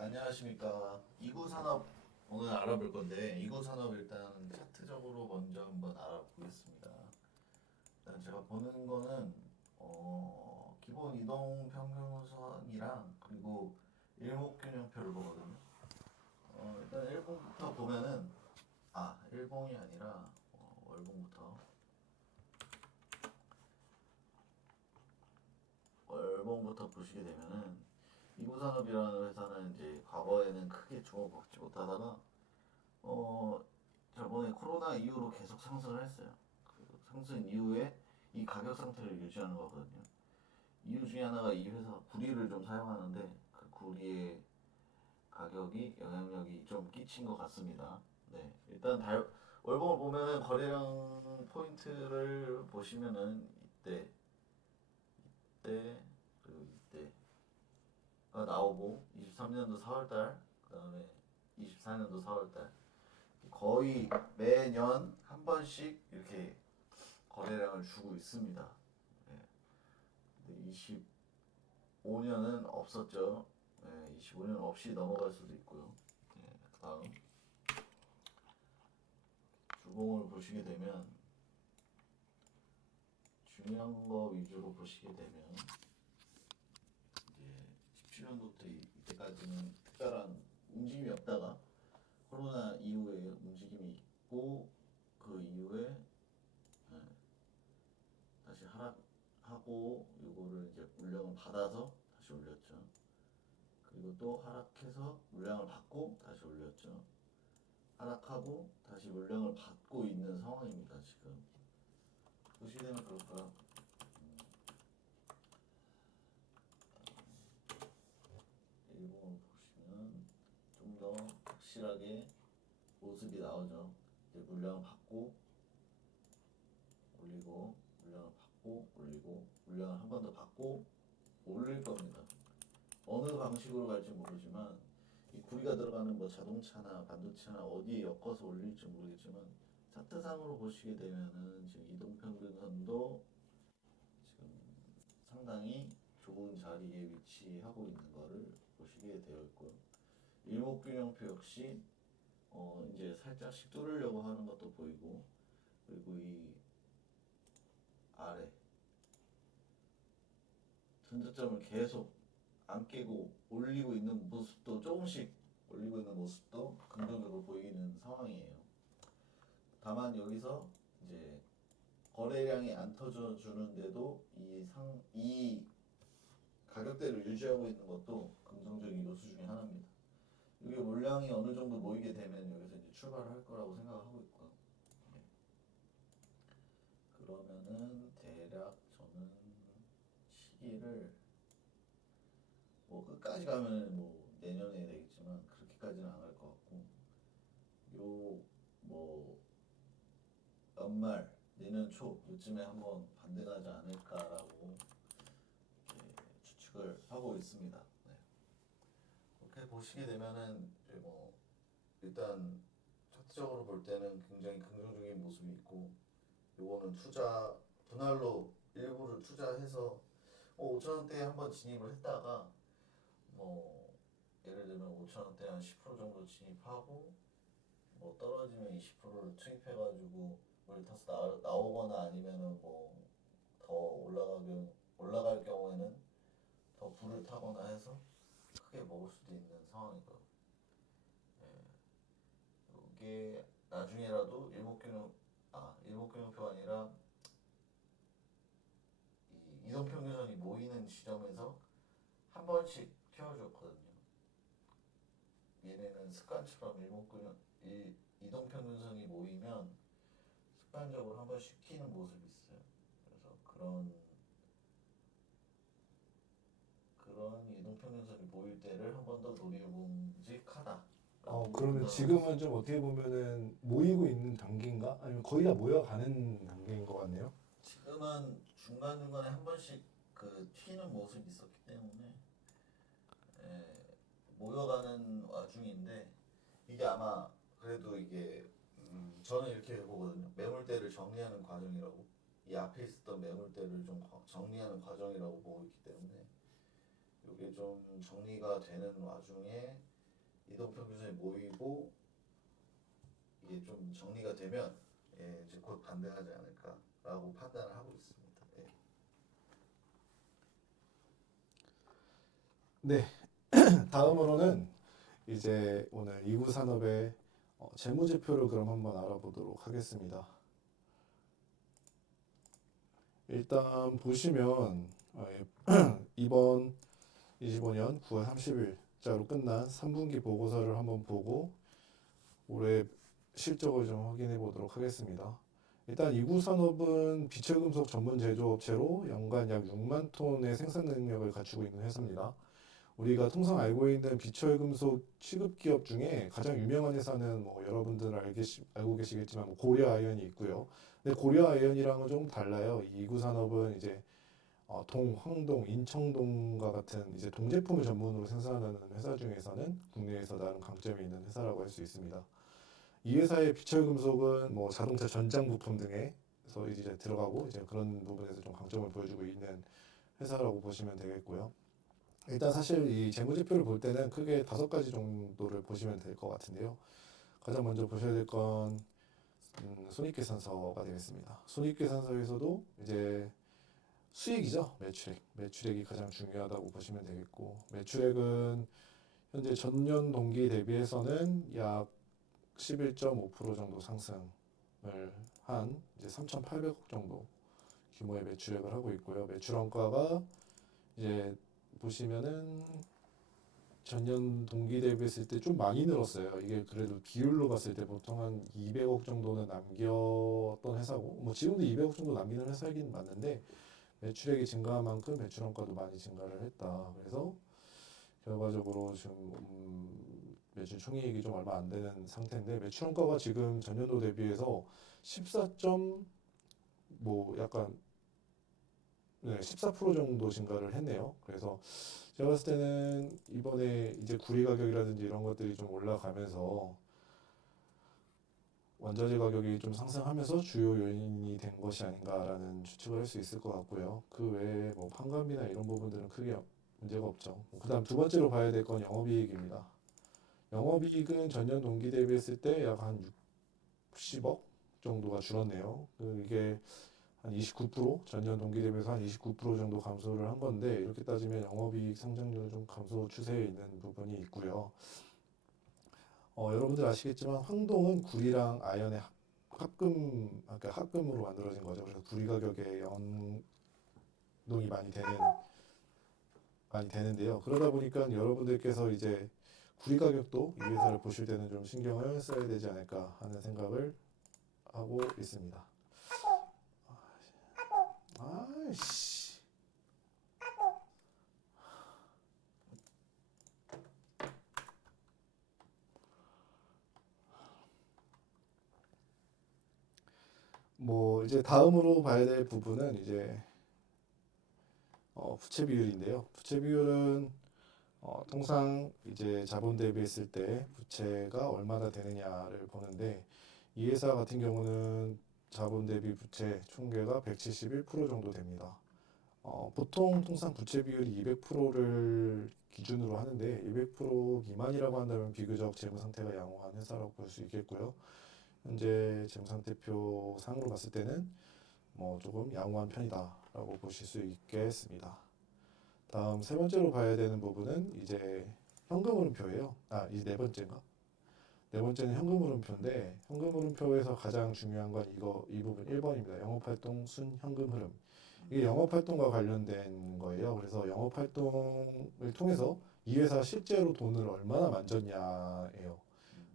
안녕하십니까. 이구 산업 오늘 알아볼 건데 이구 산업 일단 차트적으로 먼저 한번 알아보겠습니다. 일단 제가 보는 거는 어, 기본 이동 평균선이랑 그리고 일목균형표를 보거든요. 어, 일단 일봉부터 보면은 아 일봉이 아니라 어, 월봉부터 월봉부터 보시게 되면은 이구산업이라는 회사는 이제 과거에는 크게 주목받지 못하다가 어 저번에 코로나 이후로 계속 상승을 했어요. 그 상승 이후에 이 가격 상태를 유지하는 거거든요. 이유 중에 하나가 이 회사 구리를 좀 사용하는데 그 구리의 가격이 영향력이 좀 끼친 것 같습니다. 네, 일단 달, 월봉을 보면은 거래량 포인트를 보시면은 이때, 이때 나오고 23년도 4월달 그 다음에 24년도 4월달 거의 매년 한 번씩 이렇게 거래량을 주고 있습니다. 네. 근데 25년은 없었죠. 네, 25년 없이 넘어갈 수도 있고요. 네, 그 다음 주봉을 보시게 되면 중요한 거 위주로 보시게 되면 이제 17년도부터 이때까지는 특별한 움직임이 없다가 코로나 이후에 움직임이 있고 그 이후에 네, 다시 하락하고 요거를 이제 물량을 받아서 다시 올렸죠. 그리고 또 하락해서 물량을 받고 다시 올렸죠. 하락하고 다시 물량을 받고 있는 상황입니다 지금. 보시게 되면 그럴까요? 일본을 보시면 좀 더 확실하게 모습이 나오죠. 이제 물량을 받고 올리고 물량을 받고 올리고 물량을 한 번 더 받고 올릴 겁니다. 어느 방식으로 갈지 모르지만 이 구리가 들어가는 뭐 자동차나 반도체나 어디에 엮어서 올릴지 모르겠지만 차트상으로 보시게 되면은 지금 이동평균선도 지금 상당히 좋은 자리에 위치하고 있는 거를 보시게 되어 있고요. 일목균형표 역시 어 이제 살짝씩 뚫으려고 하는 것도 보이고 그리고 이 아래 전저점을 계속 안 깨고 올리고 있는 모습도 조금씩 올리고 있는 모습도 긍정적으로 보이는 상황이에요. 다만 여기서 이제 거래량이 안 터져 주는데도 이 상 이 가격대를 유지하고 있는 것도 긍정적인 요소 중에 하나입니다. 이게 물량이 어느 정도 모이게 되면 여기서 이제 출발을 할 거라고 생각하고 있고요. 네. 그러면은 대략 저는 시기를 뭐 끝까지 가면 뭐 내년에 되겠지만 그렇게까지는 안 할 것 같고 요 뭐 연말 내년 초 요쯤에 한번 반등하지 않을까라고 추측을 하고 있습니다. 보시게 되면은 이제 뭐 일단 차트적으로 볼 때는 굉장히 긍정적인 모습이 있고 요거는 투자 분할로 일부를 투자해서 뭐 5천 원대에 한번 진입을 했다가 뭐 예를 들면 5천 원대 한 10% 정도 진입하고 뭐 떨어지면 20%를 투입해가지고 물 타서 나, 나오거나 아니면은 뭐 더 올라가게 올라갈 경우에는 더 불을 타거나 해서 크게 먹을 수도 있는 상황이고 예. 이게 나중에라도 일목균형 아 일목균형표가 아니라 이 이동평균선이 모이는 지점에서 한 번씩 튀어줬거든요. 얘네는 습관처럼 일목균형 이 이동평균선이 모이면 습관적으로 한 번씩 튀는 모습이 있어요. 그래서 그런 그런 모일 때를 한 번 더 노려봄직하다. 어, 그러면 지금은 좀 어떻게 보면은 모이고 있는 단계인가? 아니면 거의 다 모여가는 단계인 것 같네요. 지금은 중간 중간에 한 번씩 그 튀는 모습이 있었기 때문에 에, 모여가는 와중인데 이게 아마 그래도 이게 음, 저는 이렇게 보거든요. 매물대를 정리하는 과정이라고 이 앞에 있었던 매물대를 좀 거- 정리하는 과정이라고 보고 있기 때문에 이게 좀 정리가 되는 와중에 이동평 균선이 모이고 이게 좀 정리가 되면 예, 이제 곧 반등하지 않을까라고 판단을 하고 있습니다. 예. 네. 다음으로는 이제 오늘 이구 산업의 어, 재무제표를 그럼 한번 알아보도록 하겠습니다. 일단 보시면 어, 예, 이번 25년 9월 30일 자로 끝난 3분기 보고서를 한번 보고 올해 실적을 좀 확인해 보도록 하겠습니다. 일단 이구 산업은 비철금속 전문 제조업체로 연간 약 6만 톤의 생산 능력을 갖추고 있는 회사입니다. 우리가 통상 알고 있는 비철금속 취급 기업 중에 가장 유명한 회사는 뭐 여러분들 알겠, 알고 계시겠지만 뭐 고려 아이언이 있고요. 근데 고려 아이언이랑은 좀 달라요. 이 이구 산업은 이제 어, 동, 황동, 인청동과 같은 이제 동제품을 전문으로 생산하는 회사 중에서는 국내에서 나름 강점이 있는 회사라고 할 수 있습니다. 이 회사의 비철금속은 뭐 자동차 전장 부품 등에서 이제 들어가고 이제 그런 부분에서 좀 강점을 보여주고 있는 회사라고 보시면 되겠고요. 일단 사실 이 재무제표를 볼 때는 크게 다섯 가지 정도를 보시면 될 것 같은데요. 가장 먼저 보셔야 될건 음, 손익계산서가 되겠습니다. 손익계산서에서도 이제 수익이죠. 매출액. 매출액이 가장 중요하다고 보시면 되겠고, 매출액은 현재 전년 동기 대비해서는 약 11.5% 정도 상승을 한 이제 3,800억 정도 규모의 매출액을 하고 있고요. 매출 원가가 이제 보시면은 전년 동기 대비했을 때 좀 많이 늘었어요. 이게 그래도 비율로 봤을 때 보통 한 200억 정도는 남겼던 회사고, 뭐 지금도 200억 정도 남기는 회사이긴 맞는데 매출액이 증가한 만큼 매출 원가도 많이 증가를 했다. 그래서 결과적으로 지금 음, 매출 총이익이 좀 얼마 안 되는 상태인데 매출 원가가 지금 전년도 대비해서 14점 뭐 약간 네, 14% 정도 증가를 했네요. 그래서 제가 봤을 때는 이번에 이제 구리 가격이라든지 이런 것들이 좀 올라가면서 원자재 가격이 좀 상승하면서 주요 요인이 된 것이 아닌가라는 추측을 할 수 있을 것 같고요. 그 외에 뭐 판관비나 이런 부분들은 크게 문제가 없죠. 그다음 두 번째로 봐야 될 건 영업이익입니다. 영업이익은 전년 동기 대비했을 때 약 한 60억 정도가 줄었네요. 그 이게 한 29% 전년 동기 대비해서 한 29% 정도 감소를 한 건데 이렇게 따지면 영업이익 성장률은 좀 감소 추세에 있는 부분이 있고요. 어, 여러분들 아시겠지만 황동은 구리랑 아연의 합- 합금, 그러니까 합금으로 만들어진 거죠. 그래서 구리 가격에 연동이 많이 되는 많이 되는데요. 그러다 보니까 여러분들께서 이제 구리 가격도 이 회사를 보실 때는 좀 신경을 써야 되지 않을까 하는 생각을 하고 있습니다. 아이씨. 뭐 이제 다음으로 봐야 될 부분은 이제 어, 부채 비율인데요. 부채 비율은 어, 통상 이제 자본 대비했을 때 부채가 얼마나 되느냐를 보는데 이 회사 같은 경우는 자본 대비 부채 총계가 171% 정도 됩니다. 어, 보통 통상 부채 비율이 200%를 기준으로 하는데 200% 미만이라고 한다면 비교적 재무 상태가 양호한 회사라고 볼 수 있겠고요. 현재 재무 상태표 상으로 봤을 때는 뭐 조금 양호한 편이다라고 보실 수 있겠습니다. 다음 세 번째로 봐야 되는 부분은 이제 현금 흐름표예요. 아, 이제 네 번째인가? 네 번째는 현금 흐름표인데 현금 흐름표에서 가장 중요한 건 이거 이 부분 1번입니다. 영업 활동 순 현금 흐름. 이게 영업 활동과 관련된 거예요. 그래서 영업 활동을 통해서 이 회사 실제로 돈을 얼마나 만졌냐예요.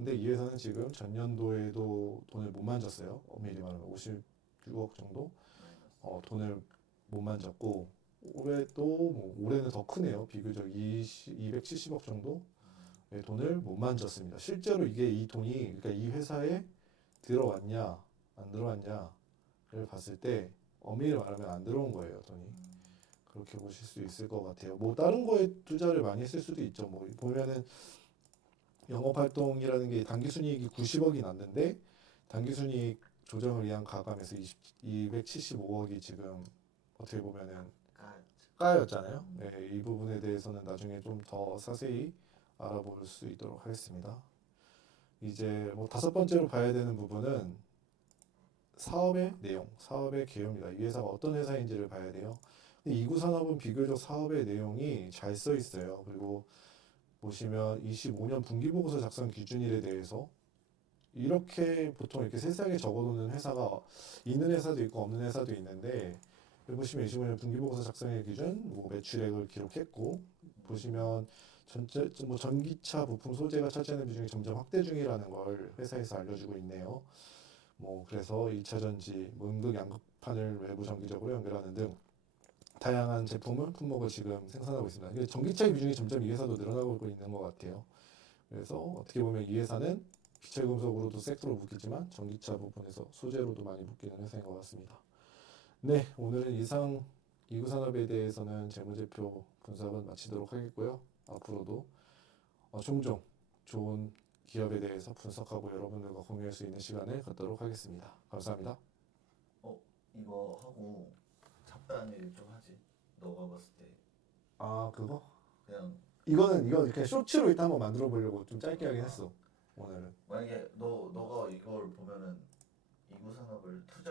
근데 이 회사는 지금 전년도에도 돈을 못 만졌어요. 엄밀히 말하면 56억 정도 어, 돈을 못 만졌고 올해도 뭐 올해는 더 크네요. 비교적 20, 270억 정도 의 돈을 못 만졌습니다. 실제로 이게 이 돈이 그러니까 이 회사에 들어왔냐 안 들어왔냐를 봤을 때 엄밀히 말하면 안 들어온 거예요, 돈이. 그렇게 보실 수 있을 것 같아요. 뭐 다른 거에 투자를 많이 했을 수도 있죠. 뭐 보면은 영업 활동이라는 게 단기 순이익이 90억이 났는데 단기 순이익 조정을 위한 가감에서 20, 275억이 지금 어떻게 보면은 아, 까였잖아요. 네, 이 부분에 대해서는 나중에 좀 더 자세히 알아볼 수 있도록 하겠습니다. 이제 뭐 다섯 번째로 봐야 되는 부분은 사업의 내용, 사업의 개요입니다. 이 회사가 어떤 회사인지를 봐야 돼요. 근데 이구 산업은 비교적 사업의 내용이 잘 써 있어요. 그리고 보시면 25년 분기보고서 작성 기준일에 대해서 이렇게 보통 이렇게 세세하게 적어놓는 회사가 있는 회사도 있고 없는 회사도 있는데 보시면 25년 분기보고서 작성일 기준 뭐 매출액을 기록했고 보시면 전체 뭐 전기차 부품 소재가 차지하는 비중이 점점 확대 중이라는 걸 회사에서 알려주고 있네요. 뭐 그래서 2차 전지, 뭐 음극 양극판을 외부 전기적으로 연결하는 등 다양한 제품을 품목을 지금 생산하고 있습니다. 근데 전기차의 비중이 점점 이 회사도 늘어나고 있는 것 같아요. 그래서 어떻게 보면 이 회사는 기체 금속으로도 섹터로 묶이지만 전기차 부분에서 소재로도 많이 묶이는 회사인 것 같습니다. 네, 오늘은 이상 이구 산업에 대해서는 재무제표 분석은 마치도록 하겠고요. 앞으로도 어, 종종 좋은 기업에 대해서 분석하고 여러분들과 공유할 수 있는 시간을 갖도록 하겠습니다. 감사합니다. 이거 하고 잡다한 얘기 좀 하지. 너가 봤을 때 아 그거? 그냥 이거는 이거 이렇게 쇼츠로 일단 한번 만들어 보려고 좀 짧게 하긴 했어. 오늘은. 만약에 너 너가 이걸 보면은 이구 산업을 투자